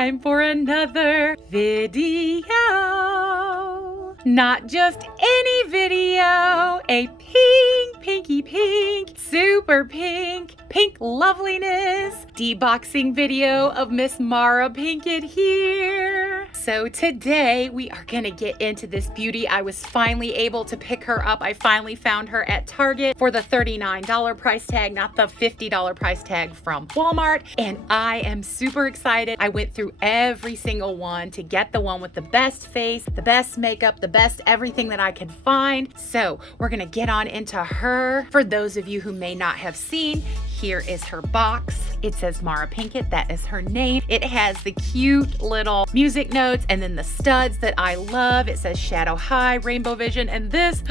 time for another video. Not just any video, a pinky pink, super pink loveliness deboxing video of Miss Mara Pinkett here. So today we are gonna get into this beauty. I was finally able to pick her up. I finally found her at Target for the $39 price tag, not the $50 price tag from Walmart. And I am super excited. I went through every single one to get the one with the best face, the best makeup, the best everything that I could find. So we're gonna get on into her. For those of you who may not have seen, here is her box. It says Mara Pinkett, that is her name. It has the cute little music notes and then the studs that I love. It says Shadow High, Rainbow Vision, and this,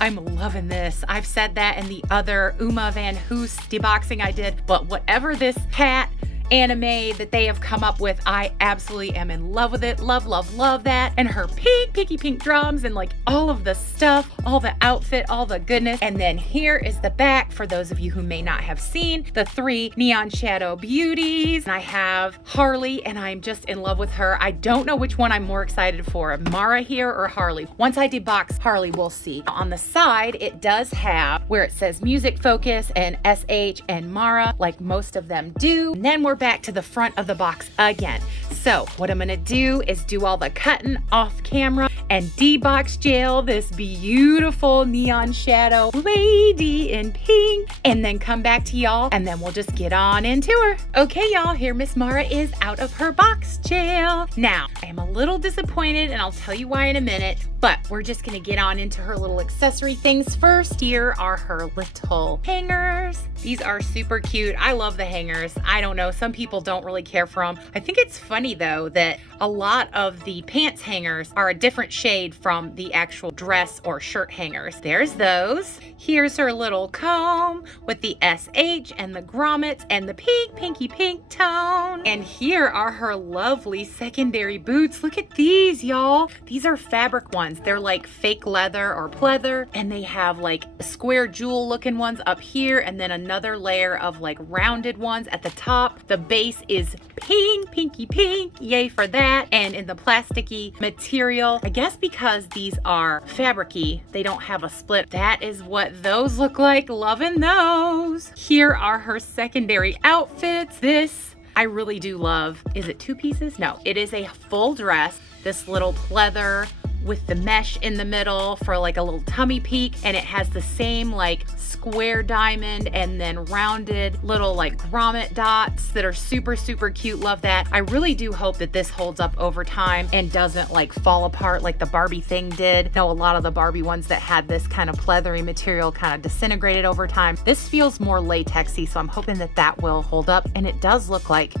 I'm loving this. I've said that in the other Uma Van Hoos deboxing I did, but whatever this cat anime that they have come up with, I absolutely am in love with it. Love that. And her pinky pink drums and like all of the stuff, all the outfit, all the goodness. And then here is the back for those of you who may not have seen the 3 neon shadow beauties. And I have Harley and I'm just in love with her. I don't know which one I'm more excited for, Mara here or Harley. Once I debox Harley, we'll see. On the side, it does have where it says music focus and SH and Mara, like most of them do. And then we're back to the front of the box again. So what I'm gonna do is do all the cutting off camera and debox jail this beautiful neon shadow lady in pink, and then come back to y'all and then we'll just get on into her. Okay y'all, here Miss Mara is out of her box jail. Now I am a little disappointed and I'll tell you why in a minute, but we're just gonna get on into her little accessory things first. Here are her little hangers. These are super cute. I love the hangers. I don't know, some people don't really care for them. I think it's funny though that a lot of the pants hangers are a different shade from the actual dress or shirt hangers. There's those. Here's her little comb with the SH and the grommets and the pinky pink tone. And here are her lovely secondary boots. Look at these, y'all. These are fabric ones. They're like fake leather or pleather, and they have like square jewel looking ones up here and then another layer of like rounded ones at the top. The base is pinky pink, yay for that. And in the plasticky material, I guess because these are fabricy, they don't have a split. That is what those look like. Loving those. Here are her secondary outfits. This I really do love. Is it 2 pieces? No, it is a full dress. This little pleather with the mesh in the middle for like a little tummy peek, and it has the same like square diamond and then rounded little like grommet dots that are super cute. Love that. I really do hope that this holds up over time and doesn't like fall apart like the Barbie thing did. Know a lot of the Barbie ones that had this kind of pleathery material kind of disintegrated over time. This feels more latexy, so I'm hoping that that will hold up. And it does look like,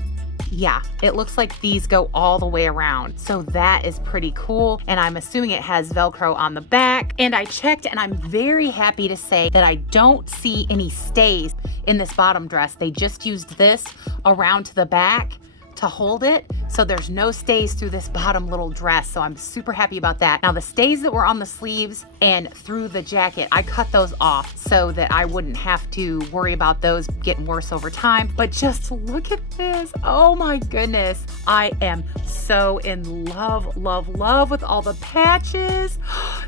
yeah, it looks like these go all the way around. So that is pretty cool. And I'm assuming it has Velcro on the back. And I checked and I'm very happy to say that I don't see any stays in this bottom dress. They just used this around to the back to hold it. So there's no stays through this bottom little dress. So I'm super happy about that. Now the stays that were on the sleeves and through the jacket, I cut those off so that I wouldn't have to worry about those getting worse over time. But just look at this. Oh my goodness. I am so in love with all the patches.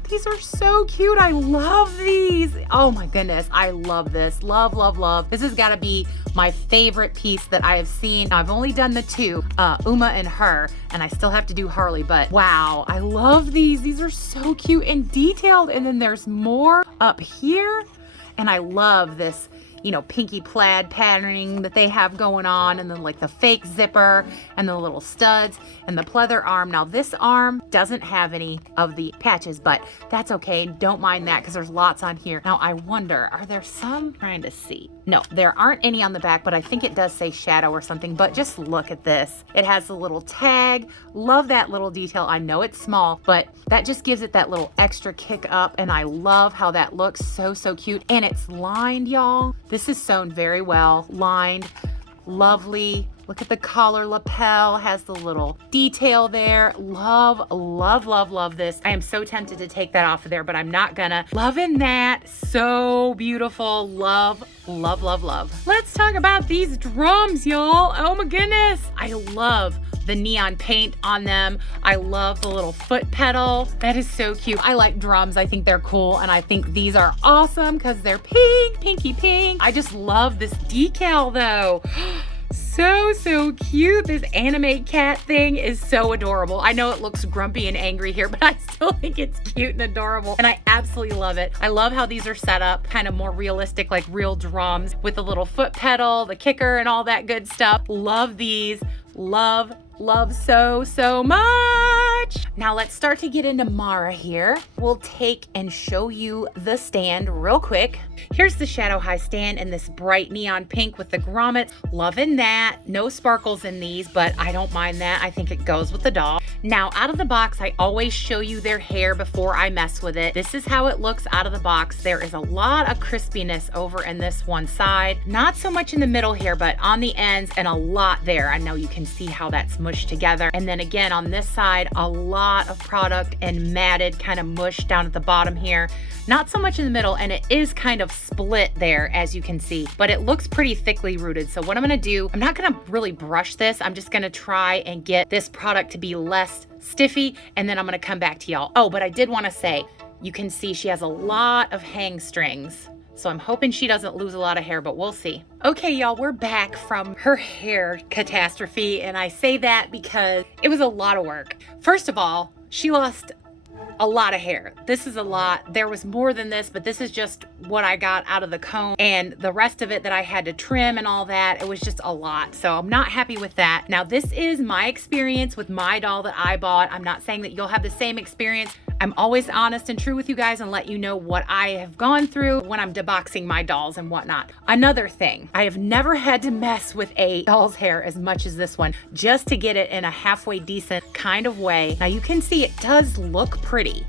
These are so cute. I love these. Oh my goodness. I love this. Love. This has got to be my favorite piece that I have seen. Now, I've only done the 2, Uma and her, and I still have to do Harley, but wow, I love these. These are so cute and detailed. And then there's more up here. And I love this, you know, pinky plaid patterning that they have going on, and then like the fake zipper and the little studs and the pleather arm. Now this arm doesn't have any of the patches, but that's okay. Don't mind that because there's lots on here. Now I wonder, are there some? Trying to see. No, there aren't any on the back, but I think it does say shadow or something. But just look at this. It has the little tag. Love that little detail. I know it's small, but that just gives it that little extra kick up, and I love how that looks. So cute. And it's lined, y'all. This is sewn very well, lined, lovely. Look at the collar lapel, has the little detail there. Love this. I am so tempted to take that off of there, but I'm not gonna. Loving that. So beautiful. Love. Let's talk about these drums, y'all. Oh my goodness. I love the neon paint on them. I love the little foot pedal. That is so cute. I like drums. I think they're cool. And I think these are awesome because they're pink, pinky pink. I just love this decal though. So cute. This anime cat thing is so adorable. I know it looks grumpy and angry here, but I still think it's cute and adorable. And I absolutely love it. I love how these are set up kind of more realistic, like real drums with the little foot pedal, the kicker, and all that good stuff. Love these. Love so much. Now let's start to get into Mara here. We'll take and show you the stand real quick. Here's the Shadow High stand in this bright neon pink with the grommets. Loving that. No sparkles in these, but I don't mind that. I think it goes with the doll. Now out of the box, I always show you their hair before I mess with it. This is how it looks out of the box. There is a lot of crispiness over in this one side. Not so much in the middle here, but on the ends and a lot there. I know you can see how that's mushed together. And then again on this side, a lot of product and matted kind of mush down at the bottom here. Not so much in the middle, and it is kind of split there as you can see, but it looks pretty thickly rooted. So what I'm gonna do, I'm not gonna really brush this. I'm just gonna try and get this product to be less stiffy, and then I'm gonna come back to y'all. Oh, but I did wanna say, you can see she has a lot of hang strings. So I'm hoping she doesn't lose a lot of hair, but we'll see. Okay, y'all, we're back from her hair catastrophe. And I say that because it was a lot of work. First of all, she lost a lot of hair. This is a lot. There was more than this, but this is just what I got out of the comb, and the rest of it that I had to trim and all that, it was just a lot. So I'm not happy with that. Now, this is my experience with my doll that I bought. I'm not saying that you'll have the same experience. I'm always honest and true with you guys and let you know what I have gone through when I'm deboxing my dolls and whatnot. Another thing, I have never had to mess with a doll's hair as much as this one, just to get it in a halfway decent kind of way. Now you can see it does look pretty.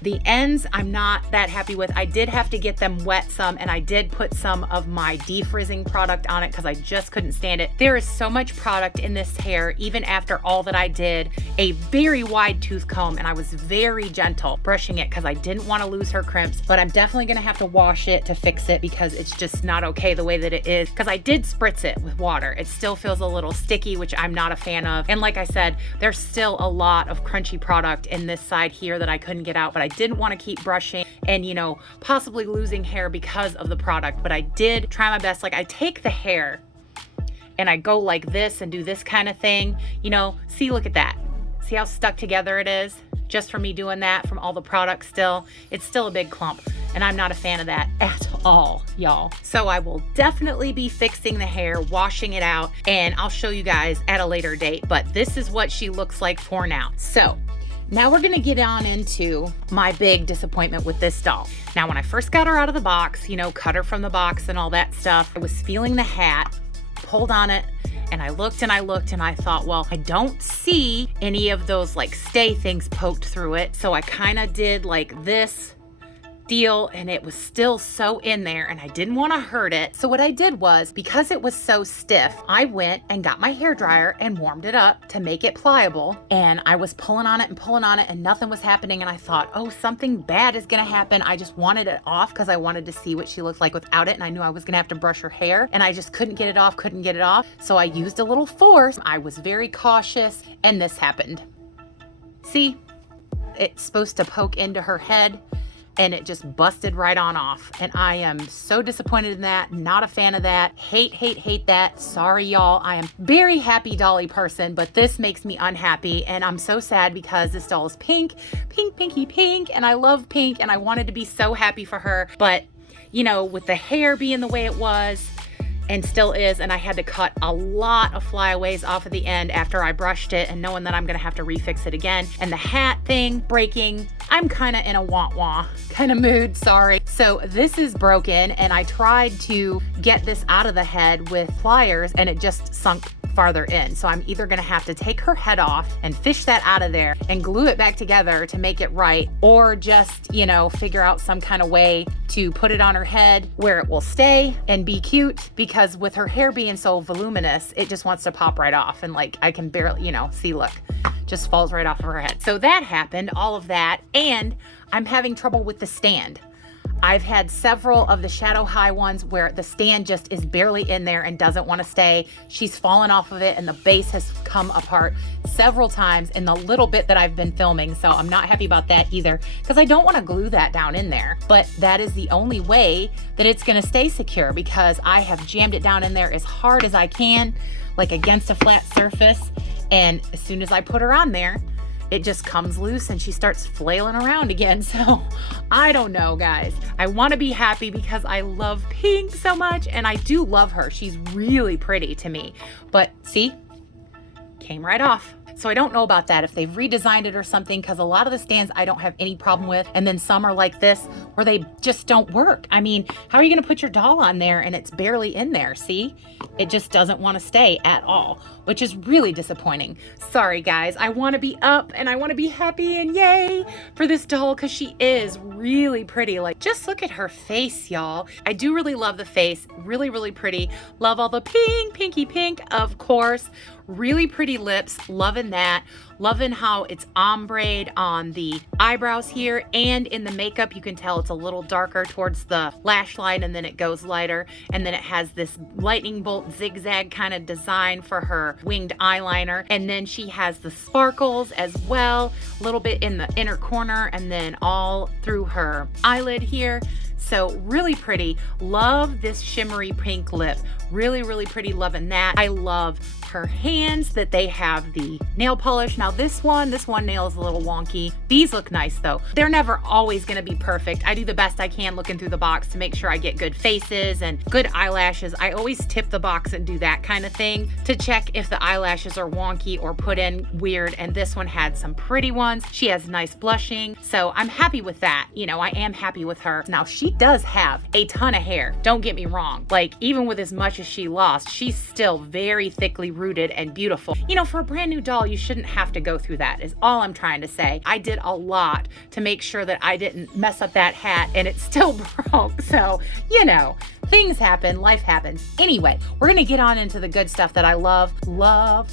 The ends, I'm not that happy with. I did have to get them wet some, and I did put some of my defrizzing product on it because I just couldn't stand it. There is so much product in this hair, even after all that I did. A very wide tooth comb, and I was very gentle brushing it because I didn't want to lose her crimps, but I'm definitely gonna have to wash it to fix it because it's just not okay the way that it is, because I did spritz it with water. It still feels a little sticky, which I'm not a fan of. And like I said, there's still a lot of crunchy product in this side here that I couldn't get out, but I didn't want to keep brushing and, you know, possibly losing hair because of the product. But I did try my best. Like, I take the hair and I go like this and do this kind of thing, you know. See, look at that. See how stuck together it is? Just from me doing that, from all the product still. It's still a big clump, and I'm not a fan of that at all, y'all. So I will definitely be fixing the hair, washing it out, and I'll show you guys at a later date. But this is what she looks like for now. So now we're gonna get on into my big disappointment with this doll. Now, when I first got her out of the box, you know, cut her from the box and all that stuff, I was feeling the hat, pulled on it, and I looked and I looked and I thought, well, I don't see any of those like stay things poked through it. So I kind of did like this deal, and it was still so in there, and I didn't want to hurt it. So what I did was, because it was so stiff, I went and got my hair dryer and warmed it up to make it pliable, and I was pulling on it and nothing was happening, and I thought, oh, something bad is gonna happen. I just wanted it off because I wanted to see what she looked like without it, and I knew I was gonna have to brush her hair, and I just couldn't get it off. So I used a little force. I was very cautious, and this happened. See, it's supposed to poke into her head, and it just busted right on off. And I am so disappointed in that. Not a fan of that. Hate that. Sorry, y'all. I am very happy dolly person, but this makes me unhappy. And I'm so sad because this doll is pink, pinky pink. And I love pink, and I wanted to be so happy for her. But, you know, with the hair being the way it was, and still is, and I had to cut a lot of flyaways off of the end after I brushed it, and knowing that I'm gonna have to refix it again. And the hat thing breaking, I'm kind of in a wah-wah kind of mood, sorry. So this is broken, and I tried to get this out of the head with pliers, and it just sunk farther in. So I'm either gonna have to take her head off and fish that out of there and glue it back together to make it right, or just, you know, figure out some kind of way to put it on her head where it will stay and be cute, because with her hair being so voluminous, it just wants to pop right off, and like I can barely, you know, see, look, just falls right off of her head. So that happened, all of that, and I'm having trouble with the stand. I've had several of the shadow high ones where the stand just is barely in there and doesn't want to stay. She's fallen off of it and the base has come apart several times in the little bit that I've been filming. So I'm not happy about that either, because I don't want to glue that down in there. But that is the only way that it's going to stay secure, because I have jammed it down in there as hard as I can, like against a flat surface. And as soon as I put her on there, it just comes loose and she starts flailing around again. So I don't know, guys. I want to be happy because I love Pink so much, and I do love her. She's really pretty to me. But see, came right off. So I don't know about that, if they've redesigned it or something, because a lot of the stands I don't have any problem with. And then some are like this where they just don't work. I mean, how are you going to put your doll on there and it's barely in there? See, it just doesn't want to stay at all, which is really disappointing. Sorry, guys. I want to be up and I want to be happy and yay for this doll, because she is really pretty. Like, just look at her face, y'all. I do really love the face. Really, really pretty. Love all the pink, pinky pink, of course. Really pretty lips, loving that. Loving how it's ombre on the eyebrows here, and in the makeup you can tell it's a little darker towards the lash line, and then it goes lighter, and then it has this lightning bolt zigzag kind of design for her winged eyeliner, and then she has the sparkles as well, a little bit in the inner corner and then all through her eyelid here. So really pretty. Love this shimmery pink lip. Really, really pretty. Loving that. I love her hands, that they have the nail polish. Now this one nail is a little wonky. These look nice though. They're never always going to be perfect. I do the best I can looking through the box to make sure I get good faces and good eyelashes. I always tip the box and do that kind of thing to check if the eyelashes are wonky or put in weird. And this one had some pretty ones. She has nice blushing. So I'm happy with that. You know, I am happy with her. Now she does have a ton of hair. Don't get me wrong. Like, even with as much as she lost, she's still very thickly rooted and beautiful. You know, for a brand new doll, you shouldn't have to go through that, is all I'm trying to say. I did a lot to make sure that I didn't mess up that hat, and it still broke. So, you know, things happen, life happens. Anyway, we're gonna get on into the good stuff that I love. Love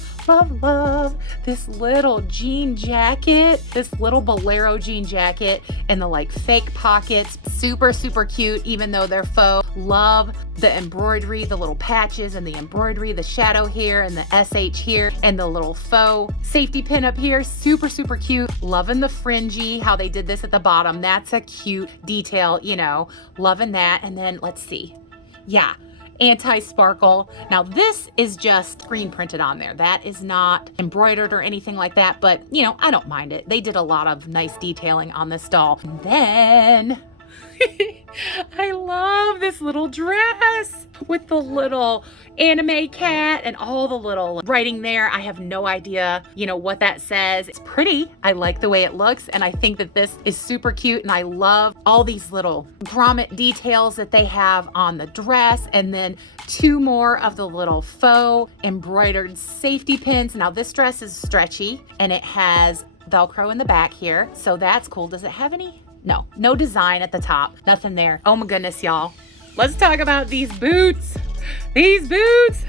this little jean jacket, this little bolero jean jacket, and the like fake pockets. Super, super cute, even though they're faux. Love the embroidery, the little patches and the embroidery, the shadow here and the SH here, and the little faux safety pin up here. Super, super cute. Loving the fringy, how they did this at the bottom. That's a cute detail, you know, loving that. And then let's see. Yeah, anti-sparkle. Now this is just screen printed on there. That is not embroidered or anything like that, but you know, I don't mind it. They did a lot of nice detailing on this doll. And then I love this little dress with the little anime cat and all the little writing there. I have no idea, you know, what that says. It's pretty. I like the way it looks, and I think that this is super cute, and I love all these little grommet details that they have on the dress, and then two more of the little faux embroidered safety pins. Now this dress is stretchy and it has Velcro in the back here, so that's cool. Does it have any? No design at the top, nothing there. Oh my goodness, y'all. Let's talk about these boots. These boots,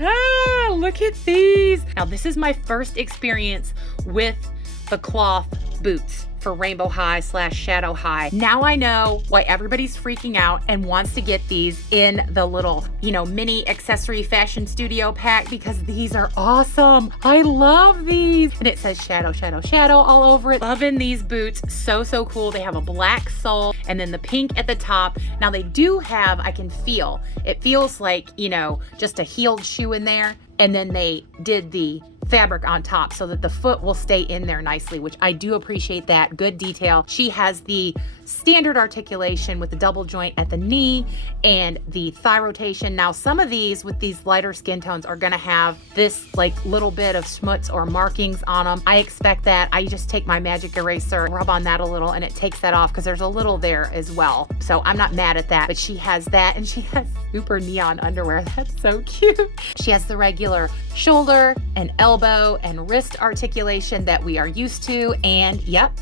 look at these. Now this is my first experience with the cloth boots for Rainbow High / Shadow High. Now I know why everybody's freaking out and wants to get these in the little, you know, mini accessory fashion studio pack, because these are awesome. I love these. And it says shadow, shadow, shadow all over it. Loving these boots. So, so cool. They have a black sole and then the pink at the top. Now they do have, I can feel, it feels like, you know, just a heeled shoe in there. And then they did the fabric on top so that the foot will stay in there nicely, which I do appreciate that. Good detail. She has the standard articulation with the double joint at the knee and the thigh rotation. Now some of these with these lighter skin tones are gonna have this like little bit of schmutz or markings on them. I expect that. I just take my magic eraser, rub on that a little, and it takes that off because there's a little there as well. So I'm not mad at that, but she has that, and she has super neon underwear. That's so cute. She has the regular shoulder and elbow and wrist articulation that we are used to, and yep,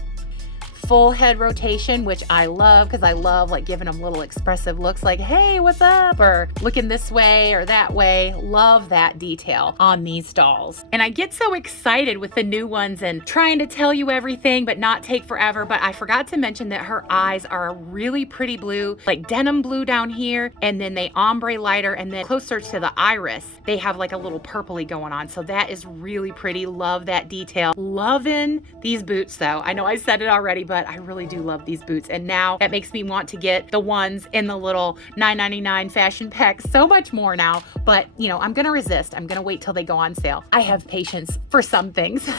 full head rotation, which I love because I love like giving them little expressive looks like, hey, what's up? Or looking this way or that way. Love that detail on these dolls. And I get so excited with the new ones and trying to tell you everything but not take forever. But I forgot to mention that her eyes are a really pretty blue, like denim blue down here, and then they ombre lighter, and then closer to the iris, they have like a little purpley going on. So that is really pretty. Love that detail. Loving these boots though. I know I said it already, but I really do love these boots. And now that makes me want to get the ones in the little $9.99 fashion pack so much more now. But you know, I'm gonna resist. I'm gonna wait till they go on sale. I have patience for some things.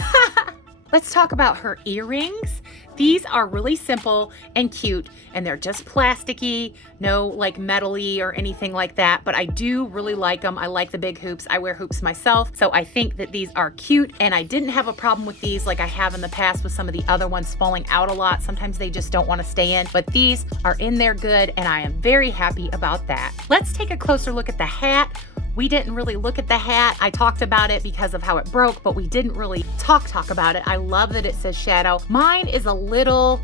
Let's talk about her earrings. These are really simple and cute, and they're just plasticky, no like metal-y or anything like that, but I do really like them. I like the big hoops. I wear hoops myself, so I think that these are cute, and I didn't have a problem with these like I have in the past with some of the other ones falling out a lot. Sometimes they just don't want to stay in, but these are in there good, and I am very happy about that. Let's take a closer look at the hat. We didn't really look at the hat. I talked about it because of how it broke, but we didn't really talk about it. I love that it says shadow. Mine is a little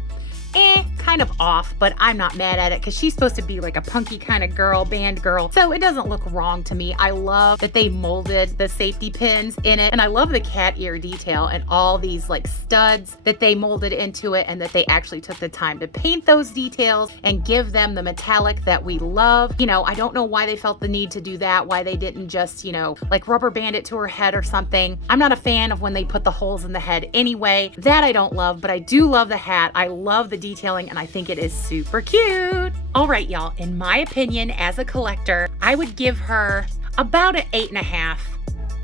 kind of off, but I'm not mad at it because she's supposed to be like a punky kind of girl, band girl, so it doesn't look wrong to me. I love that they molded the safety pins in it, and I love the cat ear detail and all these like studs that they molded into it, and that they actually took the time to paint those details and give them the metallic that we love. You know, I don't know why they felt the need to do that, why they didn't just, you know, like rubber band it to her head or something. I'm not a fan of when they put the holes in the head anyway. That I don't love, but I do love the hat. I love the detailing, and I think it is super cute. All right, y'all, in my opinion, as a collector, I would give her about an 8.5,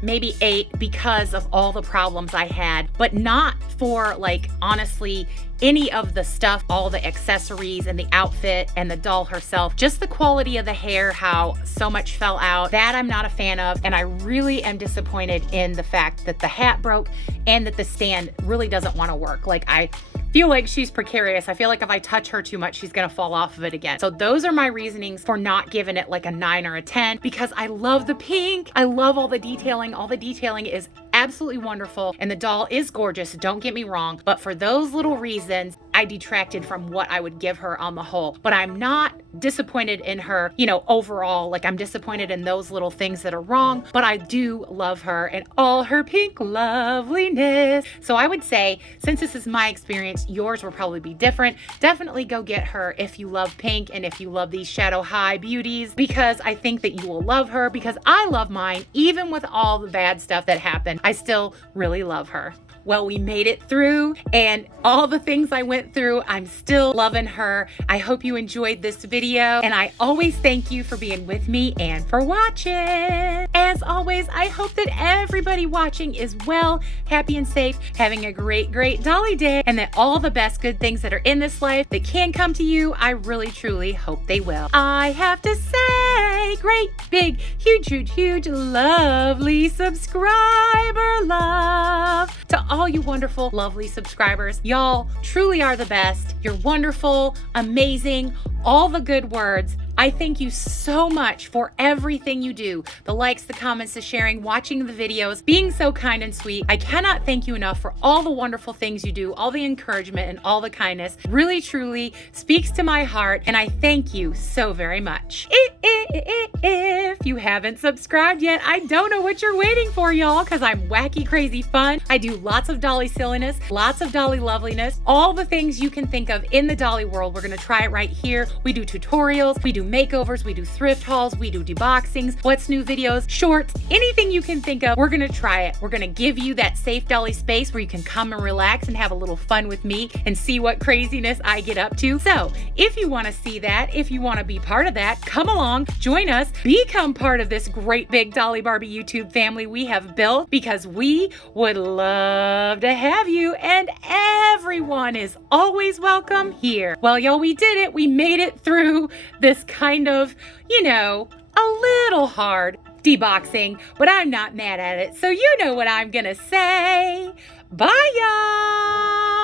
maybe 8, because of all the problems I had, but not for like, honestly, any of the stuff, all the accessories and the outfit and the doll herself. Just the quality of the hair, how so much fell out, that I'm not a fan of. And I really am disappointed in the fact that the hat broke and that the stand really doesn't want to work. Like, I feel like she's precarious. I feel like if I touch her too much, she's gonna fall off of it again. So those are my reasonings for not giving it like a 9 or a 10, because I love the pink. I love all the detailing. All the detailing is absolutely wonderful, and the doll is gorgeous, don't get me wrong, but for those little reasons, I detracted from what I would give her on the whole. But I'm not disappointed in her, you know, overall. Like, I'm disappointed in those little things that are wrong, but I do love her and all her pink loveliness. So I would say, since this is my experience, yours will probably be different. Definitely go get her if you love pink and if you love these shadow high beauties, because I think that you will love her, because I love mine. Even with all the bad stuff that happened, I still really love her. Well, we made it through, and all the things I went through, I'm still loving her. I hope you enjoyed this video, and I always thank you for being with me and for watching. As always, I hope that everybody watching is well, happy, and safe, having a great, great Dolly Day, and that all the best good things that are in this life that can come to you, I really, truly hope they will. I have to say, great, big, huge, huge, huge, lovely subscriber love to all you wonderful, lovely subscribers. Y'all truly are the best. You're wonderful, amazing, all the good words. I thank you so much for everything you do. The likes, the comments, the sharing, watching the videos, being so kind and sweet. I cannot thank you enough for all the wonderful things you do, all the encouragement and all the kindness. Really, truly speaks to my heart, and I thank you so very much. If you haven't subscribed yet, I don't know what you're waiting for, y'all, because I'm wacky, crazy fun. I do lots of Dolly silliness, lots of Dolly loveliness, all the things you can think of in the Dolly world. We're gonna try it right here. We do tutorials, we do makeovers, we do thrift hauls, we do deboxings, what's new videos, shorts, anything you can think of, we're gonna try it. We're gonna give you that safe Dolly space where you can come and relax and have a little fun with me and see what craziness I get up to. So if you wanna see that, if you wanna be part of that, come along, join us, become part of this great big Dolly Barbie YouTube family we have built, because we would love to have you, and everyone is always welcome here. Well, y'all, we did it. We made it through this kind of, you know, a little hard deboxing, but I'm not mad at it. So you know what I'm gonna say. Bye, y'all.